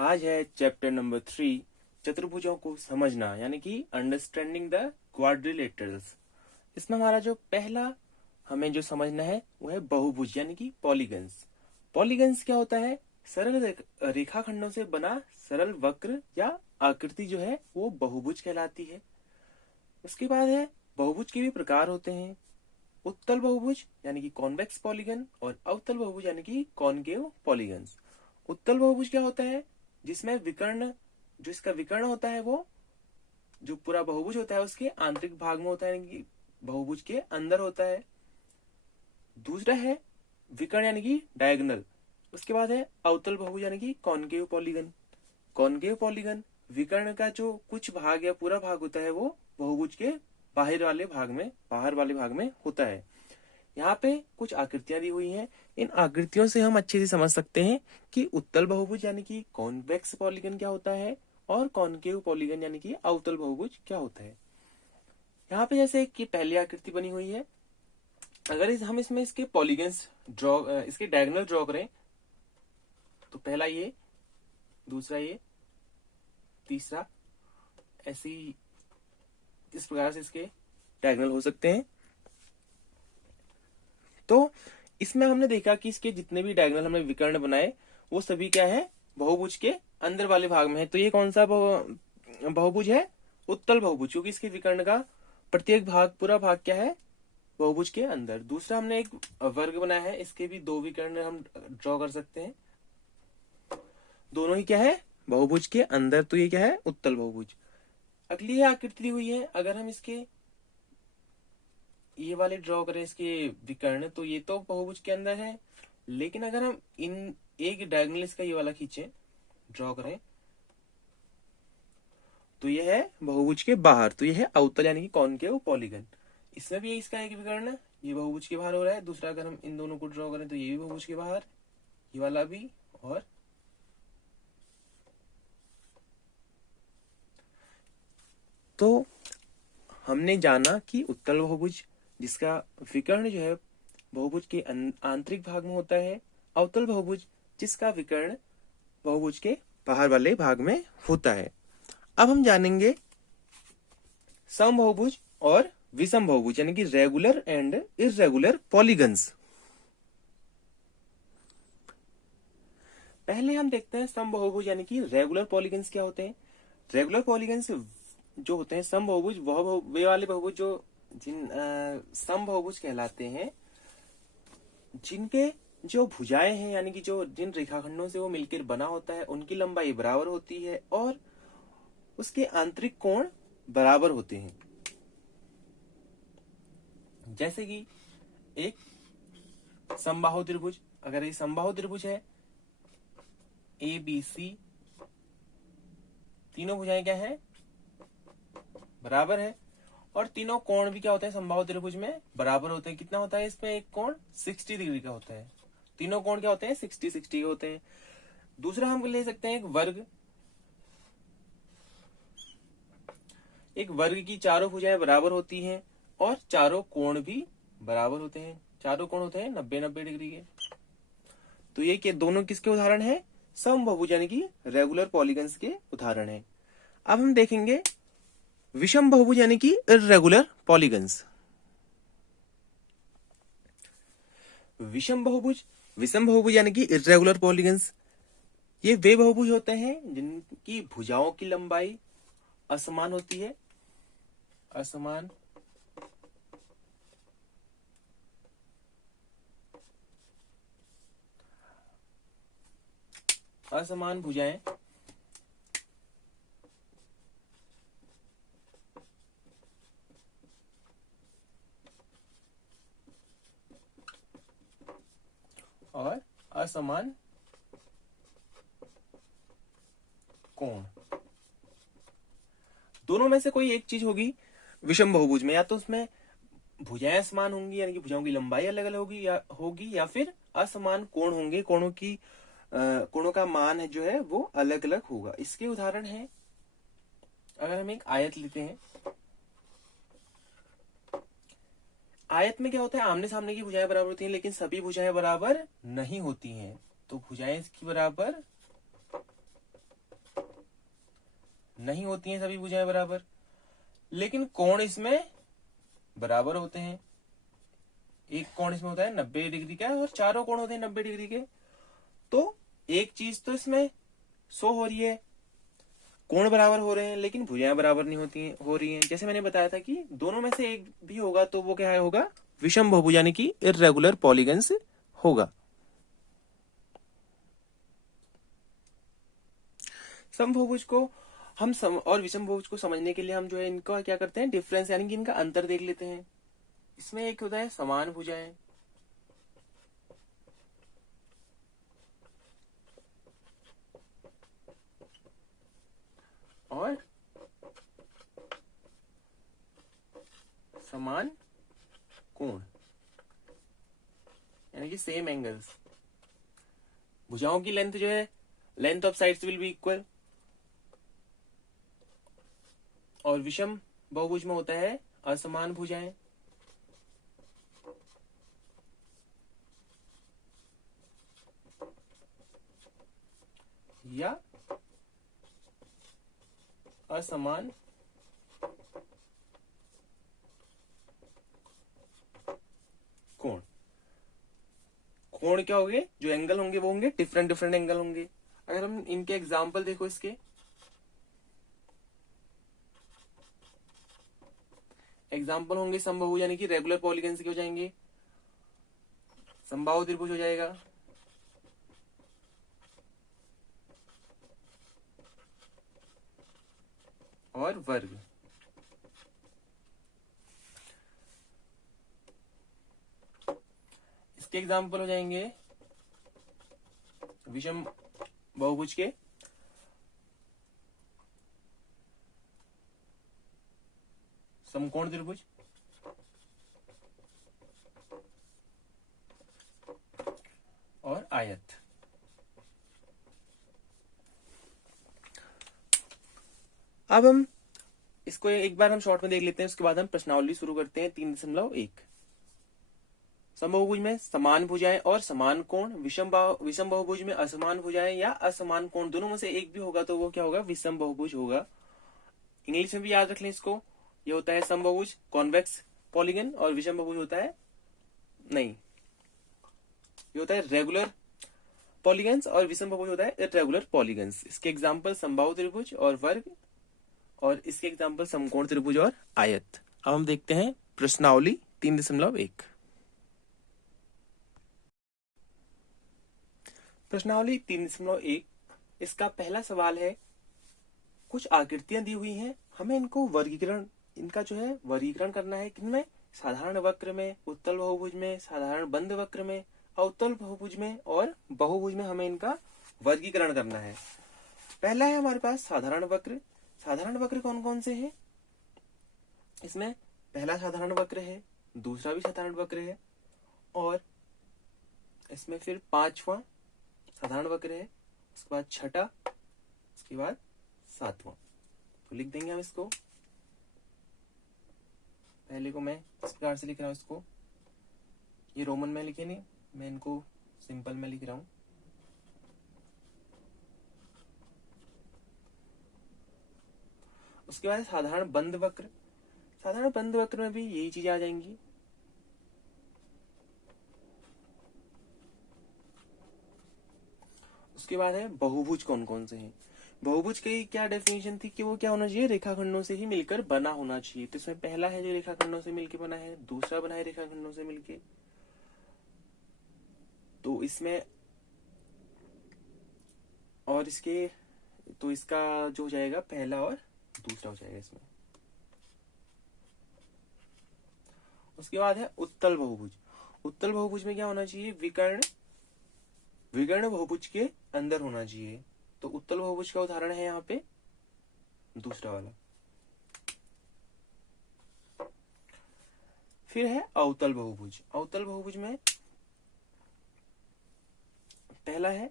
आज है chapter number 3, चतुर्भुजों को समझना, यानी कि अंडरस्टैंडिंग द क्वाड्रिलेटरल्स। इसमें हमारा जो पहला हमें जो समझना है वो है बहुभुज यानी कि पॉलीगन्स। पॉलीगन्स क्या होता है? सरल रेखाखंडों से बना सरल वक्र या आकृति जो है वो बहुभुज कहलाती है। उसके बाद है बहुभुज के भी प्रकार होते हैं, उत्तल बहुभुज यानी कि कॉन्वेक्स पॉलीगन और अवतल बहुभुज यानी कि कॉनकेव पॉलीगन्स। उत्तल बहुभुज क्या होता है? जिसमें विकर्ण, जो इसका विकर्ण होता है वो जो पूरा बहुभुज होता है उसके आंतरिक भाग में होता है, यानी कि बहुभुज के अंदर होता है। दूसरा है विकर्ण यानी कि डायगोनल। उसके बाद है अवतल बहुभुज यानी कि कॉनकेव पॉलीगन। कॉनकेव पॉलीगन विकर्ण का जो कुछ भाग या पूरा भाग होता है वो बहुभुज के बाहर वाले भाग में होता है। यहाँ पे कुछ आकृतियां दी हुई हैं। इन आकृतियों से हम अच्छे से समझ सकते हैं कि उत्तल बहुभुज यानी कि कॉन्वेक्स पॉलीगन क्या होता है और कॉनकेव पॉलीगन यानी कि अवतल बहुभुज क्या होता है। यहाँ पे जैसे कि पहली आकृति बनी हुई है, अगर हम इसमें इसके पॉलीगन्स इसके डायगोनल ड्रॉ करें तो पहला ये, दूसरा ये, तीसरा, ऐसी इस प्रकार से इसके डायगोनल हो सकते हैं। तो इसमें हमने देखा कि इसके जितने भी डायगोनल हमने विकर्ण बनाए वो सभी क्या है? बहुभुज के अंदर वाले भाग में है। तो ये कौन सा बहुभुज है? उत्तल बहुभुज, क्योंकि इसके विकर्ण का प्रत्येक भाग, पूरा भाग क्या है? बहुभुज के अंदर। दूसरा हमने एक वर्ग बनाया है, इसके भी दो विकर्ण हम ड्रॉ कर सकते हैं, दोनों ही क्या है? बहुभुज के अंदर। तो ये क्या है? उत्तल बहुभुज। अगली ये आकृति दी हुई है, अगर हम इसके ये वाले ड्रॉ करें इसके विकर्ण तो ये तो बहुभुज के अंदर है, लेकिन अगर हम इन एक डायगोनल इसका ये वाला खींचे, ड्रॉ करें तो ये है बहुभुज के बाहर। तो ये है अवतल यानी कि कॉनकेव पॉलीगन। इसमें भी इसका एक विकर्ण, ये बहुभुज के बाहर हो रहा है। दूसरा अगर हम इन दोनों को ड्रॉ करें तो ये भी बहुभुज के बाहर, ये वाला भी, और तो हमने जाना कि उत्तल बहुभुज जिसका विकर्ण जो है बहुभुज के आंतरिक भाग में होता है, अवतल बहुभुज जिसका विकर्ण बहुभुज के बाहर वाले भाग में होता है। अब हम जानेंगे समबहुभुज और विषम बहुभुज यानी कि रेगुलर एंड इररेगुलर पॉलीगन्स। पहले हम देखते हैं समबहुभुज यानी कि रेगुलर पॉलीगन्स क्या होते हैं। रेगुलर पॉलीगन्स जो होते हैं समबहुभुज, वह वे वाले बहुभुज जो जिन समबहुभुज कहलाते हैं, जिनके जो भुजाएं हैं यानी कि जो जिन रेखाखंडों से वो मिलकर बना होता है उनकी लंबाई बराबर होती है और उसके आंतरिक कोण बराबर होते हैं। जैसे कि एक समबाहु त्रिभुज, अगर ये समबाहु त्रिभुज है, ए बी सी, तीनों भुजाएं क्या है? बराबर है। और तीनों कोण भी क्या होते हैं? समबाहु त्रिभुज में बराबर होते हैं। कितना होता है इसमें? एक कोण 60 डिग्री का होता है। तीनों कोण क्या होते हैं? 60 के होते हैं। दूसरा हम ले सकते हैं एक वर्ग। एक वर्ग की चारों भुजाएं बराबर होती हैं और चारों कोण भी बराबर होते हैं। चारों कोण होते हैं 90-90 डिग्री के। तो ये क्या दोनों किसके उदाहरण है? समबहुभुज यानी कि रेगुलर पॉलीगन्स के उदाहरण है। अब हम देखेंगे विषम बहुभुज यानी कि इररेगुलर पॉलीगन्स। विषम बहुभुज यानी कि इररेगुलर पॉलीगन्स, ये वे बहुभुज होते हैं जिनकी भुजाओं की लंबाई असमान होती है। असमान असमान भुजाएं और असमान कोण, दोनों में से कोई एक चीज होगी विषम बहुभुज में। या तो उसमें भुजाएं समान होंगी यानी कि भुजाओं की लंबाई अलग अलग होगी या फिर असमान कोण होंगे, कोणों का मान है जो है वो अलग अलग होगा। इसके उदाहरण है, अगर हम एक आयत लेते हैं, आयत में क्या होता है? आमने सामने की भुजाएं बराबर होती हैं लेकिन सभी भुजाएं बराबर नहीं होती हैं। तो भुजाएं इसकी बराबर नहीं होती हैं सभी भुजाएं बराबर, लेकिन कोण इसमें बराबर होते हैं। एक कोण इसमें होता है 90 डिग्री का और चारों कोण होते हैं 90 डिग्री के। तो एक चीज तो इसमें शो हो रही है, कोण बराबर हो रहे हैं, लेकिन भुजाएं बराबर नहीं होती हैं, हो रही हैं। जैसे मैंने बताया था कि दोनों में से एक भी होगा तो वो क्या होगा, विषम बहुभुज यानी कि इर्रेगुलर पॉलीगन्स होगा। समबहुभुज को हम और विषम बहुभुज को समझने के लिए हम जो है इनका क्या करते हैं, डिफरेंस यानी कि इनका अंतर देख लेते हैं। इसमें एक होता है समान भुजाएं, और समान कोण यानी कि सेम एंगल्स। भुजाओं की लेंथ जो है, length of sides will be equal. और विषम बहुभुज में होता है असमान भुजाएं, या असमान कोण। कोण क्या होंगे, जो एंगल होंगे वो होंगे डिफरेंट डिफरेंट एंगल होंगे। अगर हम इनके एग्जाम्पल देखो, इसके एग्जाम्पल होंगे समबाहु यानी कि रेगुलर पॉलीगन्स के हो जाएंगे, समबाहु त्रिभुज हो जाएगा, और वर्ग। इसके एग्जाम्पल हो जाएंगे विषम बहुभुज के समकोण त्रिभुज, और आयत। अब हम इसको एक बार हम शॉर्ट में देख लेते हैं, उसके बाद हम प्रश्नावली शुरू करते हैं। 3.1 समबहुभुज में समान भुजाएं और समान कोण, विषम बहुभुज में असमान भुजाएं या असमान कोण, दोनों में से एक भी होगा तो वो क्या होगा, विषम बहुभुज होगा। इंग्लिश में भी याद रख लें इसको, ये होता है समबहुभुज कॉन्वेक्स पॉलीगन, और विषम बहुभुज होता है, नहीं, ये होता है रेगुलर पॉलीगन्स, और विषम बहुभुज होता है इर्रेगुलर पॉलीगन्स। इसके एग्जाम्पल समबाहु त्रिभुज और वर्ग, और इसके एग्जाम्पल समकोण त्रिभुज और आयत। अब हम देखते हैं प्रश्नावली 3.1। प्रश्नावली 3.1, इसका पहला सवाल है, कुछ आकृतियां दी हुई हैं, हमें इनको वर्गीकरण, इनका जो है वर्गीकरण करना है। किनमें, साधारण वक्र में, उत्तल बहुभुज में, साधारण बंद वक्र में, अवतल बहुभुज में और बहुभुज में हमें इनका वर्गीकरण करना है। पहला है हमारे पास साधारण वक्र। साधारण वक्र कौन कौन से हैं, इसमें पहला साधारण वक्र है, दूसरा भी साधारण वक्र है, और इसमें फिर पांचवा साधारण वक्र है, उसके बाद छठा, उसके बाद सातवां। तो लिख देंगे हम इसको, पहले को मैं इस प्रकार से लिख रहा हूं, इसको ये रोमन में लिखे नहीं, मैं इनको सिंपल में लिख रहा हूं। उसके बाद साधारण बंद वक्र। साधारण बंद वक्र में भी यही चीजें आ जाएंगी। उसके बाद है बहुभुज कौन कौन से हैं। बहुभुज की क्या डेफिनेशन थी कि वो क्या होना चाहिए, रेखाखंडों से ही मिलकर बना होना चाहिए। तो इसमें पहला है जो रेखाखंडों से मिलकर बना है, दूसरा बना है रेखाखंडों से मिलके, तो इसमें और इसके, तो इसका जो हो जाएगा पहला और दूसरा हो जाएगा इसमें। उसके बाद है उत्तल बहुभुज। उत्तल बहुभुज में क्या होना चाहिए, विकर्ण, विकर्ण बहुभुज के अंदर होना चाहिए। तो उत्तल बहुभुज का उदाहरण है यहाँ पे दूसरा वाला। फिर है अवतल बहुभुज। अवतल बहुभुज में पहला है,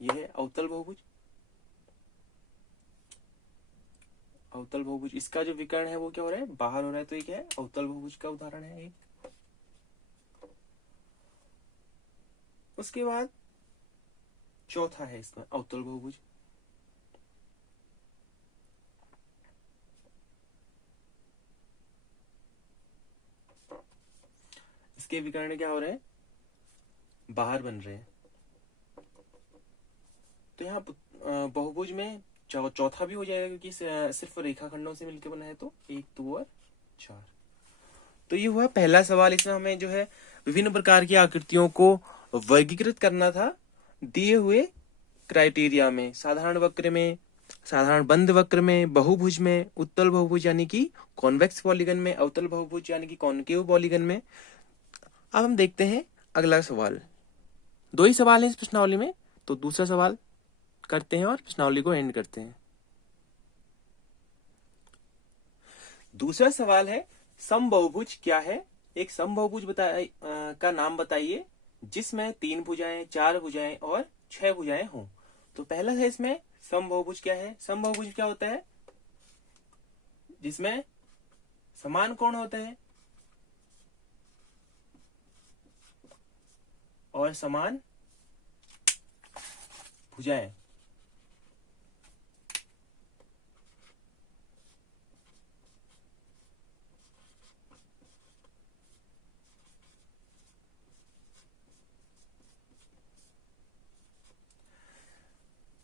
यह है अवतल बहुभुज। अवतल बहुभुज, इसका जो विकर्ण है वो क्या हो रहा है, बाहर हो रहा है, तो ये क्या है, अवतल बहुभुज का उदाहरण है एक। उसके बाद चौथा है इसमें अवतल बहुभुज। इसके विकर्ण क्या हो रहे हैं, बाहर बन रहे हैं। तो यहाँ बहुभुज में चौथा भी हो जाएगा क्योंकि सिर्फ रेखाखंडों से मिलकर बना है, तो 1 2 और 4। तो ये हुआ पहला सवाल। इसमें हमें जो है विभिन्न प्रकार की आकृतियों को वर्गीकृत करना था दिए हुए क्राइटेरिया में, साधारण वक्र में, साधारण बंद वक्र में, बहुभुज में, उत्तल बहुभुज यानी कि कॉन्वेक्स पॉलीगन में, अवतल बहुभुज यानी कि कॉनकेव पॉलीगन में। अब हम देखते हैं अगला सवाल। 2 ही सवाल हैं इस प्रश्नावली में, तो दूसरा सवाल करते हैं और प्रश्नावली को एंड करते हैं। दूसरा सवाल है समबहुभुज क्या है। एक समबहुभुज का नाम बताइए जिसमें 3 भुजाएं, 4 भुजाएं और 6 भुजाएं हों। तो पहला है इसमें समबहुभुज क्या है। समबहुभुज क्या होता है, जिसमें समान कोण होते हैं और समान भुजाएं।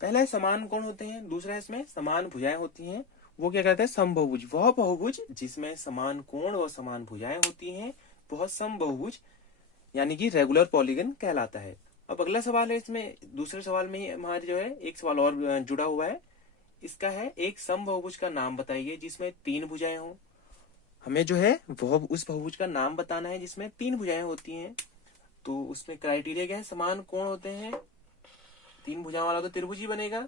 पहला है समान कोण होते हैं, दूसरा है इसमें समान भुजाएं होती हैं। वो क्या कहते हैं, समबहुभुज। वह बहुभुज जिसमें समान कोण और समान भुजाएं होती हैं वह समबहुभुज यानी कि रेगुलर पॉलीगन कहलाता है। अब अगला सवाल है, इसमें दूसरे सवाल में ही हमारे जो है एक सवाल और जुड़ा हुआ है। इसका है एक समबहुभुज का नाम बताइए जिसमें 3 भुजाएं हों। हमें जो है वह उस बहुभुज का नाम बताना है जिसमें 3 भुजाएं होती हैं। तो उसमें क्राइटेरिया क्या है, समान कोण होते हैं, 3 भुजाओं वाला तो त्रिभुज ही बनेगा।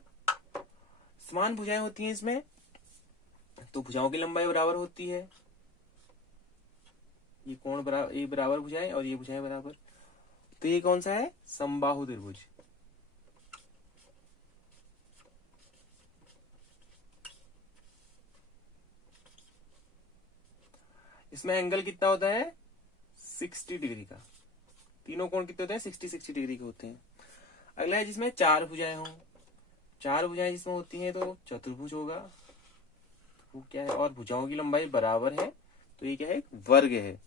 समान भुजाएं होती हैं इसमें, तो भुजाओं की लंबाई बराबर होती है। ये कोण बराबर, ये बराबर भुजाएं और ये भुजाएं बराबर। तो ये कौन सा है, समबाहु त्रिभुज। इसमें एंगल कितना होता है, 60 डिग्री का। तीनों कोण कितने होते हैं, 60 डिग्री के होते हैं। अगला है जिसमें 4 भुजाएं हों। 4 भुजाएं जिसमें होती हैं तो चतुर्भुज होगा। वो क्या है, और भुजाओं की लंबाई बराबर है, तो ये क्या है, वर्ग है।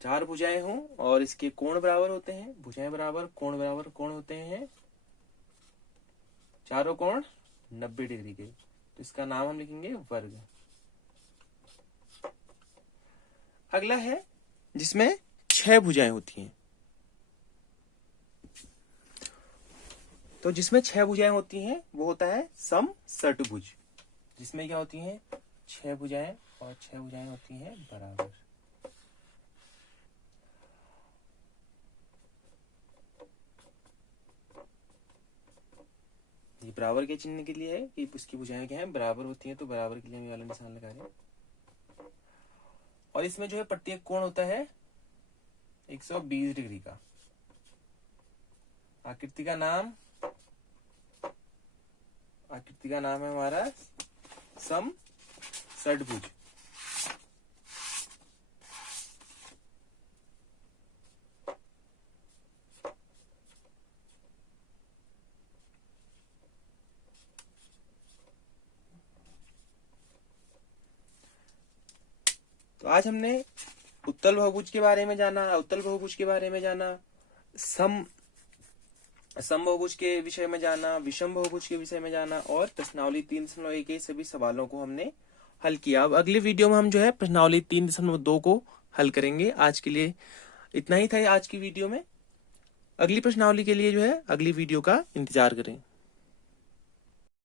4 भुजाएं हों और इसके कोण बराबर होते हैं, भुजाएं बराबर कोण बराबर कोण होते हैं, चारों कोण 90 डिग्री के। तो इसका नाम हम लिखेंगे वर्ग। अगला है जिसमें 6 भुजाएं होती हैं। तो जिसमें 6 भुजाएं होती हैं वो होता है समषटभुज, जिसमें क्या होती हैं, 6 भुजाएं और 6 भुजाएं होती हैं बराबर। ये बराबर के चिन्ह के लिए है कि उसकी भुजाएं क्या है, बराबर होती हैं, तो बराबर के लिए हम ये वाला निशान लगा रहे हैं। और इसमें जो है प्रत्येक कोण होता है 120 डिग्री का। आकृति का नाम है हमारा समषटभुज। तो आज हमने उत्तल बहुभुज के बारे में जाना, अवतल बहुभुज के बारे में जाना, समबहुभुज के विषय में जाना, विषम बहुभुज के विषय में जाना और प्रश्नावली 3.1 के सभी सवालों को हमने हल किया। अब अगले वीडियो में हम जो है प्रश्नावली 3.2 को हल करेंगे। आज के लिए इतना ही था आज की वीडियो में। अगली प्रश्नावली के लिए जो है अगली वीडियो का इंतजार करें।